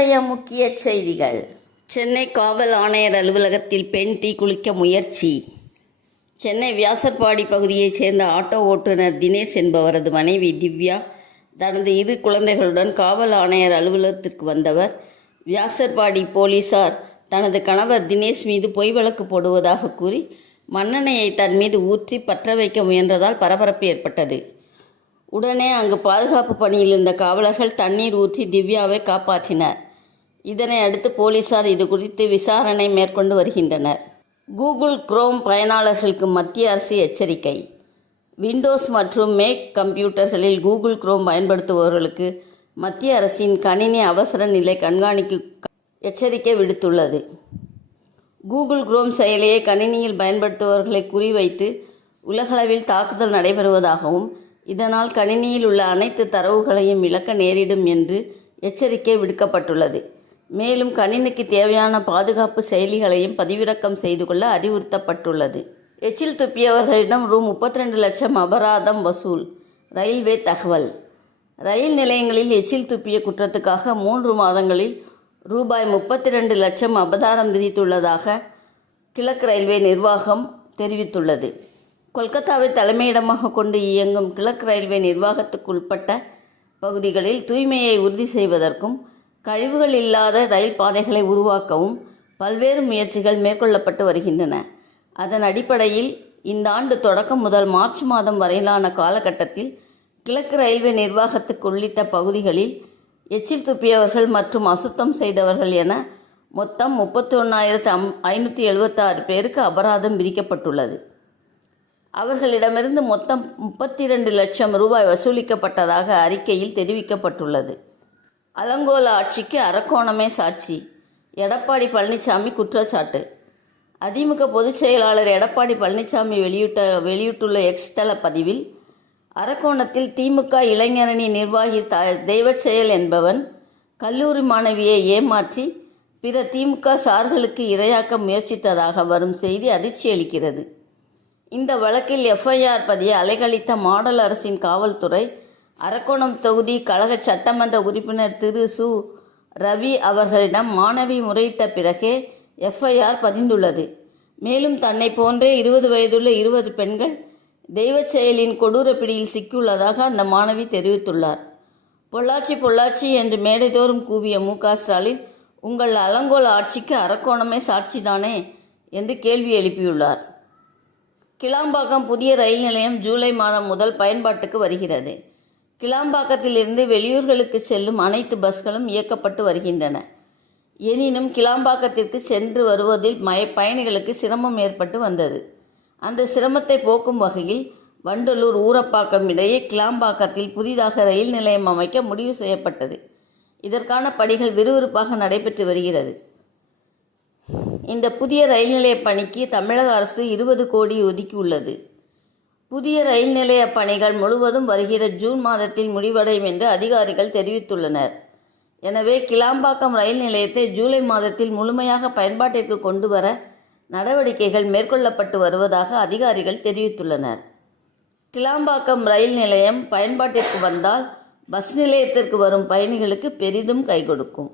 இன்றைய முக்கிய செய்திகள். சென்னை காவல் ஆணையர் அலுவலகத்தில் பெண் தீக்குளிக்க முயற்சி. சென்னை வியாசர்பாடி பகுதியைச் சேர்ந்த ஆட்டோ ஓட்டுநர் தினேஷ் என்பவரது மனைவி திவ்யா தனது 2 குழந்தைகளுடன் காவல் ஆணையர் அலுவலகத்திற்கு வந்தவர். வியாசர்பாடி போலீசார் தனது கணவர் தினேஷ் மீது பொய் வழக்கு போடுவதாக கூறி மண்ணெண்ணெயை தன் மீது ஊற்றி பற்ற வைக்க முயன்றதால் பரபரப்பு ஏற்பட்டது. உடனே அங்கு பாதுகாப்பு பணியில் இருந்த காவலர்கள் தண்ணீர் ஊற்றி திவ்யாவை காப்பாற்றினர். இதனை அடுத்து போலீசார் இது குறித்து விசாரணை மேற்கொண்டு வருகின்றனர். கூகுள் குரோம் பயனாளர்களுக்கு மத்திய அரசு எச்சரிக்கை. விண்டோஸ் மற்றும் மேக் கம்ப்யூட்டர்களில் கூகுள் குரோம் பயன்படுத்துபவர்களுக்கு மத்திய அரசின் கணினி அவசர நிலை கண்காணிப்பு எச்சரிக்கை விடுத்துள்ளது. கூகுள் குரோம் செயலியை கணினியில் பயன்படுத்துபவர்களை குறிவைத்து உலகளவில் தாக்குதல் நடைபெறுவதாகவும் இதனால் கணினியில் உள்ள அனைத்து தரவுகளையும் இழக்க நேரிடும் என்று எச்சரிக்கை விடுக்கப்பட்டுள்ளது. மேலும் கணினிக்கு தேவையான பாதுகாப்பு செயலிகளையும் பதிவிறக்கம் செய்து கொள்ள அறிவுறுத்தப்பட்டுள்ளது. எச்சில் துப்பியவர்களிடம் ரூ.32 லட்சம் அபராதம் வசூல். ரயில்வே தகவல். ரயில் நிலையங்களில் எச்சில் துப்பிய குற்றத்துக்காக 3 மாதங்களில் ரூ.32 லட்சம் அபராதம் விதித்துள்ளதாக கிழக்கு ரயில்வே நிர்வாகம் தெரிவித்துள்ளது. கொல்கத்தாவை தலைமையிடமாக கொண்டு இயங்கும் கிழக்கு ரயில்வே நிர்வாகத்துக்குட்பட்ட பகுதிகளில் தூய்மையை உறுதி செய்வதற்கும் கழிவுகள் இல்லாத ரயில் பாதைகளை உருவாக்கவும் பல்வேறு முயற்சிகள் மேற்கொள்ளப்பட்டு வருகின்றன. அதன் அடிப்படையில் இந்த ஆண்டு தொடக்கம் முதல் மார்ச் மாதம் வரையிலான காலகட்டத்தில் கிழக்கு ரயில்வே நிர்வாகத்துக்கு உள்ளிட்ட பகுதிகளில் எச்சில் துப்பியவர்கள் மற்றும் அசுத்தம் செய்தவர்கள் என மொத்தம் 31,576 பேருக்கு அபராதம் விதிக்கப்பட்டுள்ளது. அவர்களிடமிருந்து மொத்தம் 32 லட்சம் ரூபாய் வசூலிக்கப்பட்டதாக அறிக்கையில் தெரிவிக்கப்பட்டுள்ளது. அலங்கோல ஆட்சிக்கு அரக்கோணமே சாட்சி. எடப்பாடி பழனிசாமி குற்றச்சாட்டு. அதிமுக பொதுச் செயலாளர் எடப்பாடி பழனிசாமி வெளியிட்டுள்ள எக்ஸ் தள பதிவில், அரக்கோணத்தில் திமுக இளைஞரணி நிர்வாகி தெய்வச்செயல் என்பவன் கல்லூரி மாணவியை ஏமாற்றி பிற திமுக சார்களுக்கு இரையாக்க முயற்சித்ததாக வரும் செய்தி அதிர்ச்சி அளிக்கிறது. இந்த வழக்கில் எஃப்ஐஆர் பதிய அலைகழித்த மாடல் அரசின் காவல்துறை அரக்கோணம் தொகுதி கழக சட்டமன்ற உறுப்பினர் திரு சு. ரவி அவர்களிடம் மாணவி முறையிட்ட பிறகே எஃப்ஐஆர் பதிந்துள்ளது. மேலும் தன்னை போன்றே 20 வயதுள்ள 20 பெண்கள் தெய்வச் செயலின் கொடூர பிடியில் சிக்கியுள்ளதாக அந்த மாணவி தெரிவித்துள்ளார். பொள்ளாச்சி பொள்ளாச்சி என்று மேடைதோறும் கூவிய மு.க. ஸ்டாலின் உங்கள் அலங்கோல ஆட்சிக்கு அரக்கோணமே சாட்சிதானே என்று கேள்வி எழுப்பியுள்ளார். கிளாம்பாக்கம் புதிய ரயில் நிலையம் ஜூலை மாதம் முதல் பயன்பாட்டுக்கு வருகிறது. கிளாம்பாக்கத்திலிருந்து வெளியூர்களுக்கு செல்லும் அனைத்து பஸ்களும் இயக்கப்பட்டு வருகின்றன. எனினும் கிளாம்பாக்கத்திற்கு சென்று வருவதில் பயணிகளுக்கு சிரமம் ஏற்பட்டு வந்தது. அந்த சிரமத்தை போக்கும் வகையில் வண்டலூர் ஊரப்பாக்கம் இடையே கிளாம்பாக்கத்தில் புதிதாக ரயில் நிலையம் அமைக்க முடிவு செய்யப்பட்டது. இதற்கான பணிகள் விறுவிறுப்பாக நடைபெற்று வருகிறது. இந்த புதிய ரயில் நிலைய பணிக்கு தமிழக அரசு 20 கோடி ஒதுக்கியுள்ளது. புதிய ரயில் நிலைய பணிகள் முழுவதும் வருகிற ஜூன் மாதத்தில் முடிவடையும் என்று அதிகாரிகள் தெரிவித்துள்ளனர். எனவே கிளாம்பாக்கம் ரயில் நிலையத்தை ஜூலை மாதத்தில் முழுமையாக பயன்பாட்டிற்கு கொண்டு வர நடவடிக்கைகள் மேற்கொள்ளப்பட்டு வருவதாக அதிகாரிகள் தெரிவித்துள்ளனர். கிளாம்பாக்கம் ரயில் நிலையம் பயன்பாட்டிற்கு வந்தால் பஸ் நிலையத்திற்கு வரும் பயணிகளுக்கு பெரிதும் கை கொடுக்கும்.